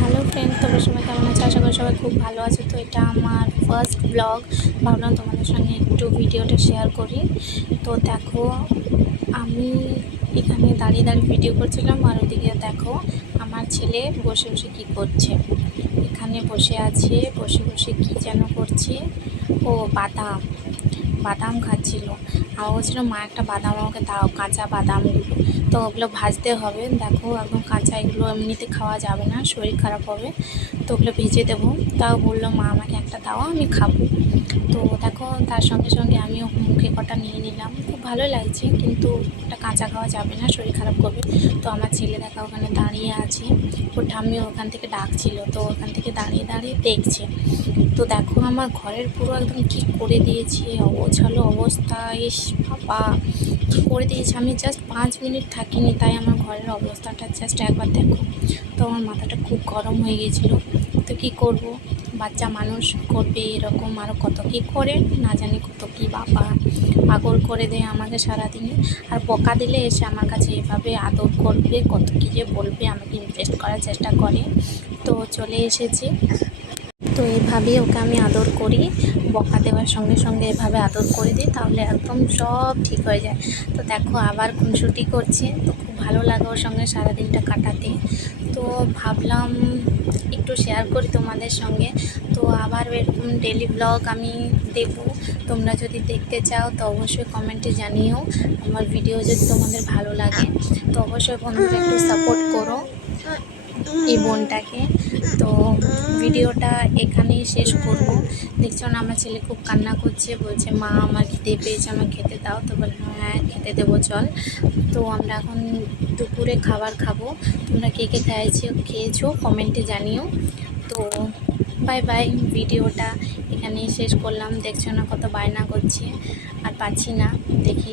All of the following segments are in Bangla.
হ্যালো ফ্রেন্ড, তোমরা সবাই কেমন আছো? আশা করি সবাই খুব ভালো আছে। তো এটা আমার ফার্স্ট ব্লগ, ভাবলাম তোমাদের সঙ্গে একটু ভিডিওটা শেয়ার করি। তো দেখো, আমি এখানে দাঁড়িয়ে দাঁড়িয়ে ভিডিও করছিলাম, আর ওদিকে দেখো আমার ছেলে বসে বসে কী করছে। এখানে বসে আছে, বসে বসে কী যেন করছে। ও বাদাম বাদাম খাচ্ছিল। আর বলছিল মা একটা বাদাম আমাকে দাও, কাঁচা বাদামগুলো। তো ওগুলো ভাজতে হবে। দেখো একদম কাঁচা, এগুলো এমনিতে খাওয়া যাবে না, শরীর খারাপ হবে। তো ওগুলো ভেজে দেবো। তাও বললো মা আমাকে একটা দাও, আমি খাবো। তো দেখো তার সঙ্গে সঙ্গে আমিও মুখে কটা নিয়ে নিলাম। খুব ভালো লাগছে, কিন্তু ওটা কাঁচা খাওয়া যাবে না, শরীর খারাপ করবে। তো আমার ছেলে দেখা ওখানে দাঁড়িয়ে আছে, ওর ঠাম্মিও ওখান থেকে ডাকছিল, তো ওখান থেকে দাঁড়িয়ে দাঁড়িয়ে দেখছে। তো দেখো আমার ঘরের পুরো একদম কী করে দিয়েছে, অগোছালো অবস্থা। ইস বাবা, কী করে দিয়েছে! আমি জাস্ট 5 মিনিট থাকিনি, তাই আমার ঘরের অবস্থাটা জাস্ট একবার দেখো। তো আমার মাথাটা খুব গরম হয়ে গিয়েছিলো। তো কী করব, বাচ্চা মানুষ করবে এরকম, আরও কত কী করে না জানি, কত কী বাবা পাগল করে দেয় আমাকে সারাদিনে। আর বকা দিলে এসে আমার কাছে এভাবে আদর করবে, কত কী যে বলবে, আমাকে ইমপ্রেস করার চেষ্টা করে। তো চলে এসেছি। তো এইভাবেই ওকে আমি আদর করি, বকা দেওয়ার সঙ্গে সঙ্গে এভাবে আদর করে দিই, তাহলে একদম সব ঠিক হয়ে যায়। তো দেখো আবার খুনসুটি করছে, তো খুব ভালো লাগে ওর সঙ্গে সারাদিনটা কাটাতে। তো ভাবলাম একটু শেয়ার করি তোমাদের সঙ্গে। তো আবার এরকম ডেলি ব্লগ আমি দেব। তোমরা যদি দেখতে চাও তো অবশ্যই কমেন্টে জানিও। আমার ভিডিও যদি তোমাদের ভালো লাগে তো অবশ্যই বন্ধুরা একটু সাপোর্ট করো এই বোনটাকে। তো ভিডিওটা এখানেই শেষ করব। দেখছো না আমার ছেলে খুব কান্না করছে, বলছে মা আমার খিদে পেয়েছে, আমার খেতে দাও। তো বললাম হ্যাঁ খেতে দেবো, চল। তো আমরা এখন দুপুরে খাবার খাবো। তোমরা কে কে খেয়েছো কমেন্টে জানিও। তো বাই বাই, ভিডিওটা এখানেই শেষ করলাম। দেখছো না কত বায়না করছে, আর পাচ্ছি না, দেখি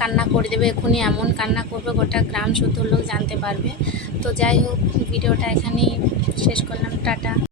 কান্না করে দেবে এখনই, এমন কান্না করবে গোটা গ্রাম শুদ্ধ লোক জানতে পারবে। তো যাই হোক, ভিডিওটা এখানেই শেষ করলাম, টাটা।